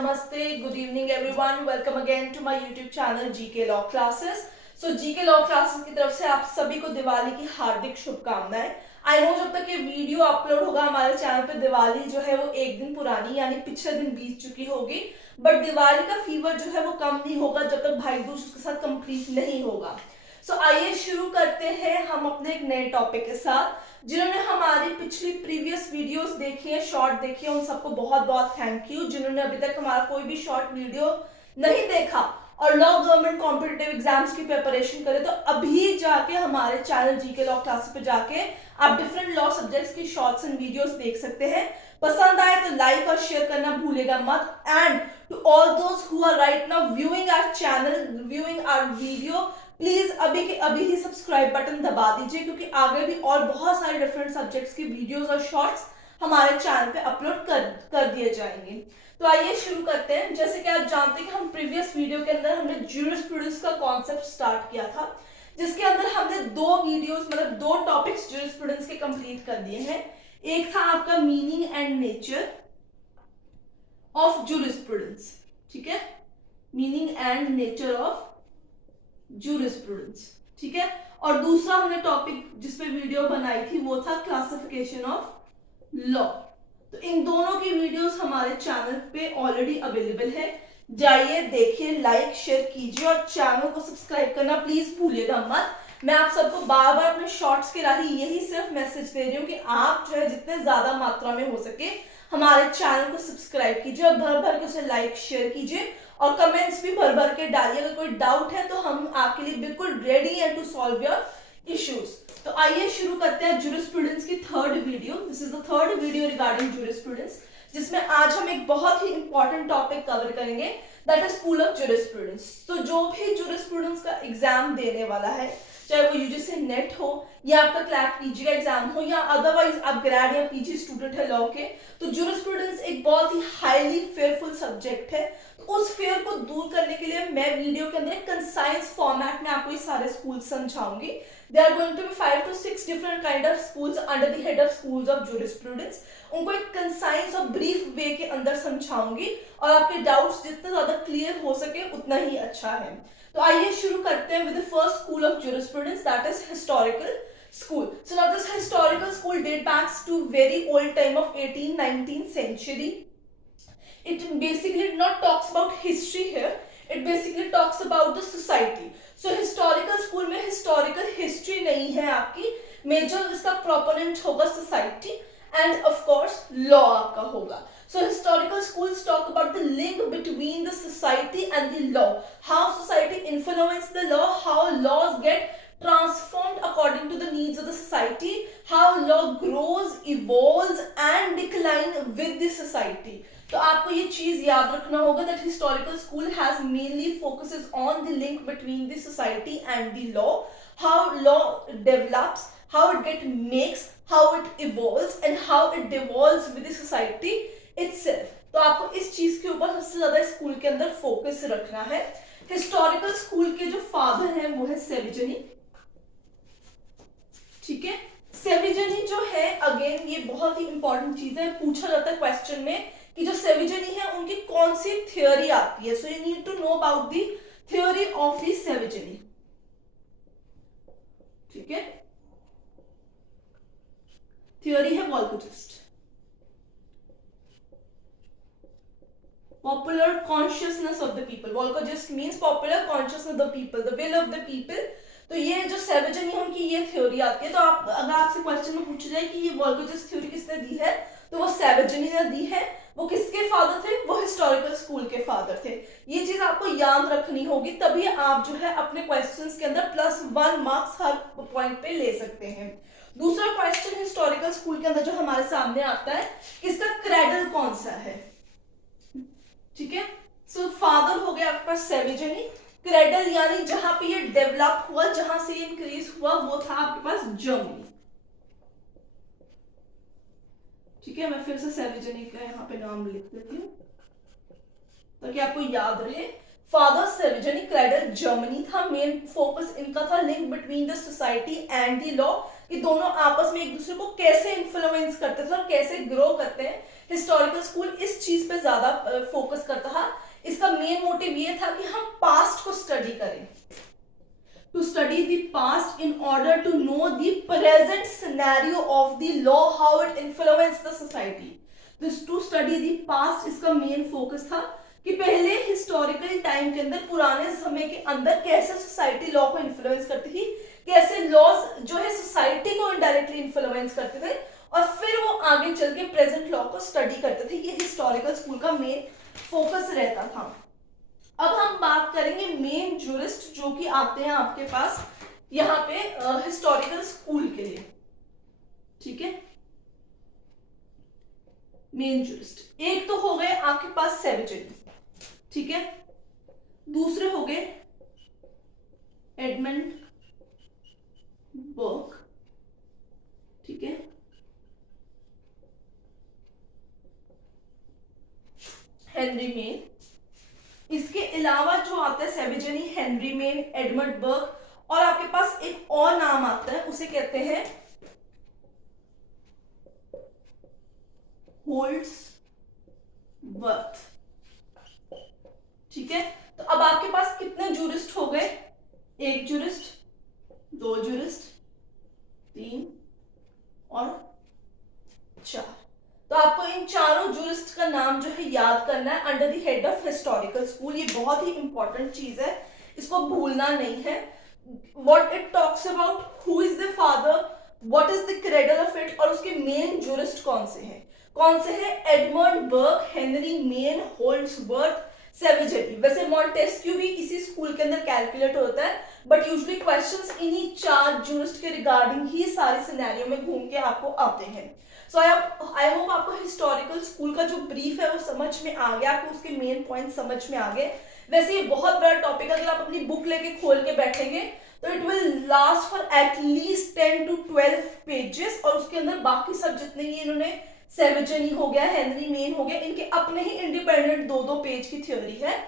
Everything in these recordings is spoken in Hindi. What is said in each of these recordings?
namaste, good evening everyone. Welcome again to my YouTube channel GK Law Classes. So GK Law Classes की तरफ से आप सभी को दिवाली की हार्दिक शुभकामनाएं। आई नो जब तक ये वीडियो अपलोड होगा हमारे चैनल पे दिवाली जो है वो एक दिन पुरानी यानी पिछले दिन बीत चुकी होगी, बट दिवाली का फीवर जो है वो कम नहीं होगा जब तक भाई दूज उसके साथ कंप्लीट नहीं होगा। सो आइए शुरू करते हैं हम अपने एक नए टॉपिक के साथ। जिन्होंने हमारी पिछली प्रीवियस वीडियोस देखी है, शॉर्ट देखी है, उन सबको बहुत बहुत थैंक यू। जिन्होंने अभी तक हमारा कोई भी शॉर्ट वीडियो नहीं देखा और लॉ गवर्नमेंट कॉम्पिटिटिव एग्जाम्स की प्रिपरेशन करे तो अभी जाके हमारे चैनल जीके लॉ क्लासेस पे जाके आप डिफरेंट लॉ सब्जेक्ट्स की शॉर्ट्स एंड वीडियोस देख सकते हैं। पसंद आए तो लाइक और शेयर करना भूलेगा मत। And to all those who are right now viewing our channel, viewing our video, please अभी के अभी ही सब्सक्राइब बटन दबा दीजिए, क्योंकि आगे भी और बहुत सारे डिफरेंट सब्जेक्ट्स की वीडियोस और शॉर्ट्स हमारे चैनल पे अपलोड कर दिए जाएंगे। तो आइए शुरू करते हैं। जैसे कि आप जानते हैं कि हम प्रीवियस वीडियो के अंदर हमने ज्यूरिस्प्रूडेंस का कॉन्सेप्ट स्टार्ट किया था, जिसके अंदर हमने दो टॉपिक्स ज्यूरिस्प्रूडेंस के कंप्लीट कर दिए हैं। एक था आपका meaning and nature of jurisprudence, ठीक है, meaning and nature of jurisprudence, ठीक है। और दूसरा हमने टॉपिक जिसपे वीडियो बनाई थी वो था क्लासिफिकेशन ऑफ लॉ। तो इन दोनों की वीडियोस हमारे चैनल पे ऑलरेडी अवेलेबल है, जाइए देखिए, लाइक शेयर कीजिए और चैनल को सब्सक्राइब करना प्लीज भूलिएगा मत। मैं आप सबको बार बार अपने शॉर्ट्स के राही यही सिर्फ मैसेज दे रही हूँ कि आप जो है जितने ज्यादा मात्रा में हो सके हमारे चैनल को सब्सक्राइब कीजिए और भर भर के उसे लाइक शेयर कीजिए और कमेंट्स भी भर भर के डालिए। अगर कोई डाउट है तो हम आपके लिए बिल्कुल रेडी है टू सॉल्व योर इश्यूज। तो आइए शुरू करते हैं ज्यूरिस्प्रूडेंस की third video. This is the third video regarding jurisprudence, जिसमें आज हम एक बहुत ही इंपॉर्टेंट टॉपिक कवर करेंगे, that is school of jurisprudence. तो जो भी ज्यूरिस्प्रूडेंस का एग्जाम देने वाला है, चाहे वो यूजीसी नेट हो या आपका क्लैट पीजी का एग्जाम हो या अदरवाइज आप ग्रेड या पीजी स्टूडेंट है लॉ के, तो ज्यूरिस्प्रूडेंस एक बहुत ही हाईली फेयरफुल सब्जेक्ट है। तो उस फेयर को दूर करने के लिए मैं वीडियो के अंदर एक कंसाइज फॉर्मेट में आपको ये सारे school समझाऊंगी। There are going to be 5 to 6 different kind of schools under the head of schools of jurisprudence. उनको एक कंसाइज और ब्रीफ वे के अंदर समझाऊंगी और आपके डाउट्स जितने ज्यादा क्लियर हो सके उतना ही अच्छा है। तो आइए शुरू करते हैं with the first school of jurisprudence, that is historical school. So now this historical school dates back to very old time of 18-19th century. It basically not talks about history here. It basically talks about the society. So historical school में historical history नहीं है आपकी, major इसका proponent होगा society and of course law आपका होगा। So historical schools talk about the link between the society and the law, how society influence the law, how laws get transformed according to the needs of the society, how law grows, evolves and decline with the society. तो आपको ये चीज याद रखना होगा that historical school has mainly focuses on the link between the society and the law, how law develops, how it makes, how it evolves and how it devolves with the society itself. तो आपको इस चीज के ऊपर सबसे ज्यादा स्कूल के अंदर फोकस रखना है। हिस्टोरिकल स्कूल के जो फादर हैं वो है सेविजनी, ठीक है। सेविजनी जो है, अगेन ये बहुत ही इंपॉर्टेंट चीज है, पूछा जाता है क्वेश्चन में कि जो सेविजनी है उनकी कौन सी थ्योरी आती है। So you need to know about the theory of the Savigny, ठीक है। थ्योरी है Volksgeist, popular consciousness of the people. Volksgeist means popular consciousness of the people, the will of the people. तो ये जो सेविजनी है उनकी ये थ्योरी आती है। तो आप अगर आपसे क्वेश्चन में पूछा जाए कि ये वॉल्कोजिस्ट थ्योरी किसने दी है, तो वो सेविजनी ने दी है। वो किसके फादर थे, वो हिस्टोरिकल स्कूल के फादर थे। ये चीज आपको याद रखनी होगी, तभी आप जो है अपने क्वेश्चंस के अंदर +1 मार्क्स हर पॉइंट पे ले सकते हैं। दूसरा क्वेश्चन हिस्टोरिकल स्कूल के अंदर जो हमारे सामने आता है, इसका क्रेडल कौन सा है, ठीक है। सो फादर हो गया आपका सेविजनी, क्रेडल यानी जहां पे ये डेवलप हुआ, जहां से ये इंक्रीज हुआ, वो था आपके पास जर्मनी, ठीक है। मैं फिर से सेविजनी का यहाँ पे नाम लिख देती हूँ ताकि आपको याद रहे। फादर सेविजनी, क्रेडल जर्मनी था। मेन फोकस इनका था link between the society and the law, कि दोनों आपस में एक दूसरे को कैसे इन्फ्लुएंस करते थे और कैसे ग्रो करते हैं। हिस्टोरिकल स्कूल इस चीज पे ज्यादा फोकस करता था। इसका मेन मोटिव ये था कि हम पास्ट को स्टडी करें, to study the past in order to know the present scenario of the law, how it influenced the society. This to study the past इसका मेन फोकस था कि पहले हिस्टोरिकल टाइम के अंदर, पुराने समय के अंदर कैसे सोसाइटी लॉ को इन्फ्लुएंस करती थी, कैसे लॉज जो है सोसाइटी को इनडायरेक्टली इन्फ्लुएंस करते थे, और फिर वो आगे चल के प्रेजेंट लॉ को स्टडी करते थे। ये हिस्टोरिकल स्कूल का मेन फोकस रहता था। अब हम बात करेंगे मेन जूरिस्ट जो कि आते हैं आपके पास यहाँ पे हिस्टोरिकल स्कूल के लिए, ठीक है। मेन जूरिस्ट एक तो हो गए आपके पास सेविजन, ठीक है, दूसरे हो गए एडमंड बर्क, ठीक है, हेनरी मेन। इसके अलावा जो आता है सेविजनी, हेनरी मेन, एडमंड बर्क, और आपके पास एक और नाम आता है, उसे कहते हैं होल्ड्सवर्थ, ठीक है। तो अब आपके पास कितने जूरिस्ट हो गए? एक जूरिस्ट, दो जूरिस्ट, तीन और चार। तो आपको इन चारों जूरिस्ट का नाम जो है याद करना है under the head of historical school. ये बहुत ही इंपॉर्टेंट चीज है, इसको भूलना नहीं है। What it talks about, who is the father, what is the cradle of it, और उसके मेन जूरिस्ट कौन से हैं? Edmund Burke, Henry Maine, Holdsworth, Savigny. वैसे मॉन्टेस्क्यू भी इसी स्कूल के अंदर कैलकुलेट होता है, बट यूजुअली क्वेश्चंस इन्हीं चार जूरिस्ट के रिगार्डिंग ही सारे सिनेरियो में घूम के आपको आते हैं। सो आई होप आपको हिस्टोरिकल स्कूल का जो ब्रीफ है वो समझ में आ गया, आपको उसके मेन पॉइंट समझ में आ गए। वैसे ये बहुत बड़ा टॉपिक, अगर आप अपनी बुक लेके खोल के बैठेंगे तो it will last for at least 10 to 12 pages, और उसके अंदर बाकी सब जितने ही इन्होंने, सेविजनी हो गया, हेनरी मेन हो गया, इनके अपने ही इंडिपेंडेंट 2-2 पेज की थ्योरी है,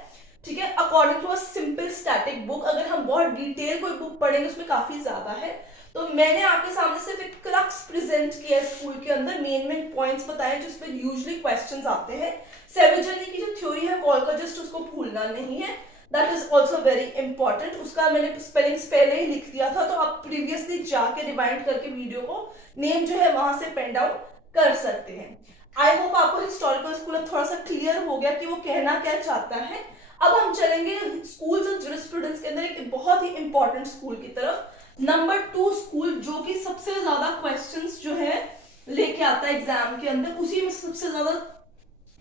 ठीक है, according to a simple static book. अगर हम बहुत डिटेल कोई बुक पढ़ेंगे उसमें काफी ज्यादा है, तो मैंने आपके सामने सिर्फ एक क्रक्स प्रेजेंट किया है स्कूल के अंदर, मेन पॉइंट्स बताए जिसमें यूजुअली क्वेश्चंस आते हैं। सेविजनी की जो थ्योरी है वॉल्केजिस्ट, उसको भूलना नहीं है, that is also very important. उसका मैंने स्पेलिंग्स पहले ही लिख दिया था, तो आप प्रीवियसली जाके रिवाइंड करके वीडियो को नेम जो है वहां से पेन डाउन कर सकते हैं। आई होप आपको हिस्टोरिकल स्कूल अब थोड़ा सा क्लियर हो गया कि वो कहना क्या चाहता है। अब हम चलेंगे स्कूल्स ऑफ जूरिस्प्रूडेंस के अंदर एक बहुत ही इंपॉर्टेंट स्कूल की तरफ, नंबर 2 स्कूल, जो कि सबसे ज्यादा क्वेश्चंस जो है लेके आता है एग्जाम के अंदर, उसी में सबसे ज्यादा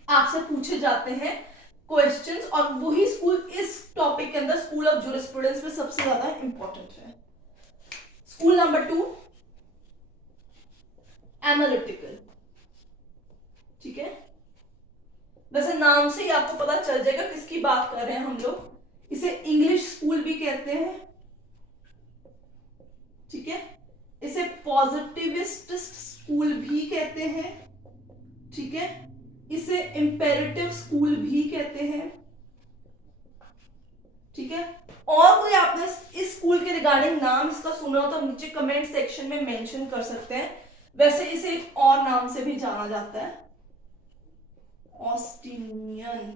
आपसे पूछे जाते हैं क्वेश्चंस, और वही स्कूल इस टॉपिक के अंदर स्कूल ऑफ जूरिस्प्रूडेंस में सबसे ज्यादा इंपॉर्टेंट है। स्कूल नंबर 2 एनालिटिकल, ठीक है। वैसे नाम से ही आपको पता चल जाएगा किसकी बात कर रहे हैं हम लोग। इसे इंग्लिश स्कूल भी कहते हैं, ठीक है, इसे पॉजिटिविस्ट स्कूल भी कहते हैं, ठीक है, इसे इंपेरेटिव स्कूल भी कहते हैं, ठीक है। और कोई आपने इस स्कूल के रिगार्डिंग नाम इसका सुना हो तो नीचे कमेंट सेक्शन में मेंशन कर सकते हैं। वैसे इसे एक और नाम से भी जाना जाता है, ऑस्टिनियन।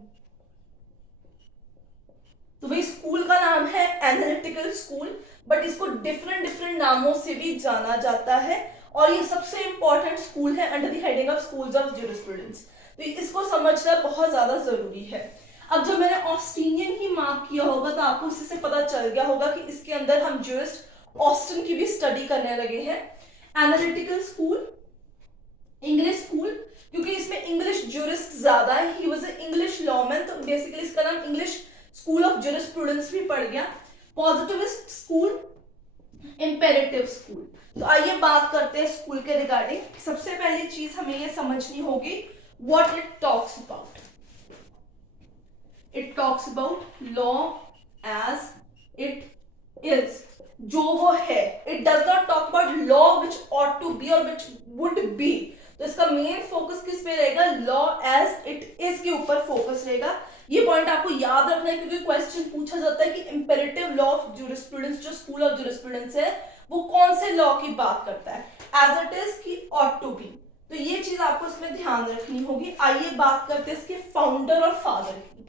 तो भाई स्कूल का नाम है एनालिटिकल स्कूल, बट इसको डिफरेंट नामों से भी जाना जाता है, और ये सबसे इंपॉर्टेंट स्कूल है under the heading of schools of jurisprudence. तो इसको समझना बहुत ज्यादा जरूरी है। अब जब मैंने ऑस्टिनियन ही मार्क किया होगा तो आपको इससे से पता चल गया होगा कि इसके अंदर हम जूरिस्ट ऑस्टिन की भी स्टडी करने लगे हैं। एनालिटिकल स्कूल, इंग्लिश स्कूल, क्योंकि इसमें इंग्लिश जूरिस्ट ज्यादा है, ही वाज अ इंग्लिश लॉमैन, तो बेसिकली इसका नाम इंग्लिश स्कूल ऑफ जूरिस्प्रूडेंस भी पड़ गया। Positivist school, imperative school. तो आइए बात करते हैं स्कूल के रिगार्डिंग। सबसे पहली चीज हमें ये समझनी होगी what it talks about. It talks about law as it is, जो वो है। It does not talk about law which ought to be और विच वुड बी। तो इसका मेन फोकस किस पे रहेगा? लॉ एज इट इज के ऊपर फोकस रहेगा। ये पॉइंट आपको याद रखना है क्योंकि क्वेश्चन पूछा जाता है कि इंपेरेटिव लॉ ऑफ जूरिस्प्रूडेंस, जो स्कूल ऑफ जूरिस्प्रूडेंस है, वो कौन से लॉ की बात करता है? एज इट इज की ऑट टू बी। तो ये चीज आपको इसमें ध्यान रखनी होगी। आइए बात करते हैं इसके फाउंडर और फादर की।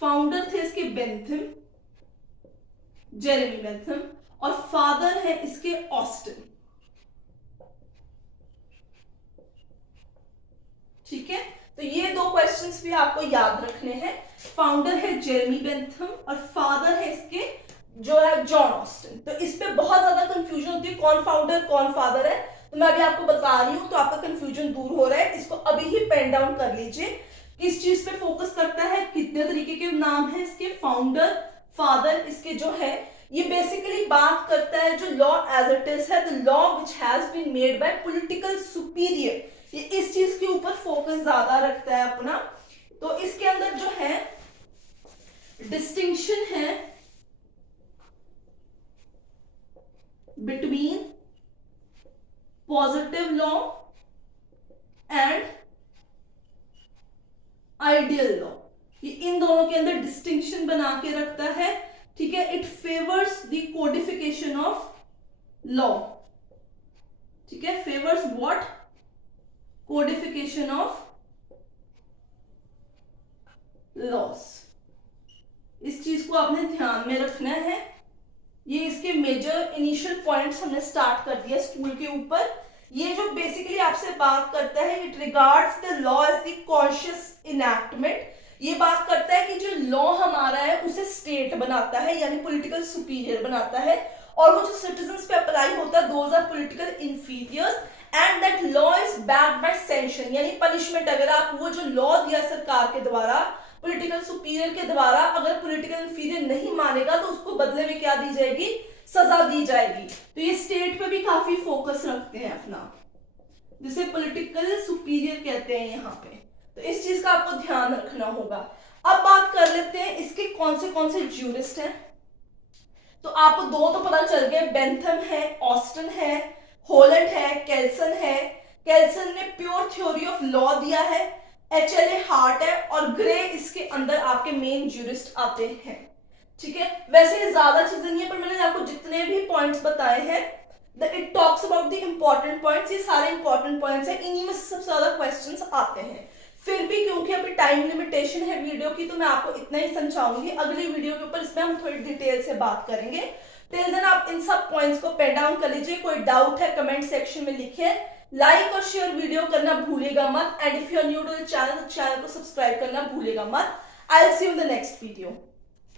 फाउंडर थे इसके बेंथम, जेरेमी बेंथम, और फादर है इसके ऑस्टिन। ठीक है, तो ये दो क्वेश्चंस भी आपको याद रखने हैं। फाउंडर है जेरेमी बेंथम और फादर है इसके जो है जॉन ऑस्टिन। तो इस पे बहुत ज्यादा कंफ्यूजन होती है, कौन फाउंडर कौन फादर है। तो मैं अभी आपको बता रही हूं, तो आपका कंफ्यूजन दूर हो रहा है। इसको अभी ही पेन डाउन कर लीजिए। किस चीज पे फोकस करता है, कितने तरीके के नाम है इसके, फाउंडर, फादर, इसके जो है ये बेसिकली बात करता है जो लॉ एज इट इज है, the law which has been made by political superior. ये इस चीज के ऊपर फोकस ज्यादा रखता है अपना। तो इसके अंदर जो है डिस्टिंक्शन है between positive law and ideal law. ये इन दोनों के अंदर डिस्टिंक्शन बना के रखता है। ठीक है, it favours the codification of law. ठीक है, favours what, codification of loss. इस चीज को आपने ध्यान में रखना है। ये इसके मेजर इनिशियल पॉइंट्स हमने स्टार्ट कर दिया स्कूल के ऊपर। ये जो बेसिकली आपसे बात करता है, it regards the law as the conscious enactment. ये बात करता है कि जो लॉ हमारा है उसे स्टेट बनाता है, यानी पॉलिटिकल सुपीरियर बनाता है, और वो जो सिटीजन्स पे अप्लाई होता है those are political inferiors, and that law is backed by sanction, यानी पनिशमेंट। अगर आप वो जो लॉ दिया सरकार के द्वारा, पॉलिटिकल सुपीरियर के द्वारा, अगर पॉलिटिकल इंफीरियर नहीं मानेगा तो उसको बदले में क्या दी जाएगी, सजा दी जाएगी। तो ये स्टेट पे भी काफी फोकस रखते हैं अपना, जिसे पॉलिटिकल सुपीरियर कहते हैं यहाँ पे। तो इस चीज का आपको ध्यान रखना होगा। अब बात कर लेते हैं इसके कौन से ज्यूरिस्ट हैं। तो आपको दो तो पता चल गए, बेंथम है, ऑस्टिन है, हॉलैंड है, केल्सन है। केल्सन ने प्योर थ्योरी ऑफ लॉ दिया है, HLA हार्ट है, और ग्रे इसके अंदर आपके मेन ज्यूरिस्ट आते हैं। ठीक है, वैसे ज्यादा चीजें नहीं है, पर मैंने आपको जितने भी पॉइंट्स बताए हैं, it talks about the important points. ये सारे इंपॉर्टेंट पॉइंट्स हैं, इन्हीं में सबसे ज्यादा क्वेश्चंस आते हैं। फिर भी क्योंकि अभी टाइम लिमिटेशन है वीडियो की, तो मैं आपको इतना ही समझाऊंगी। अगली वीडियो के ऊपर इसमें हम थोड़ी डिटेल से बात करेंगे। टिल देन आप इन सब पॉइंट्स को पेन डाउन कर लीजिए। कोई डाउट है कमेंट सेक्शन में लिखिए। लाइक और शेयर वीडियो करना भूलेगा मत, and if you are new to the channel तो चैनल को सब्सक्राइब करना भूलेगा मत। I will see you in the next video.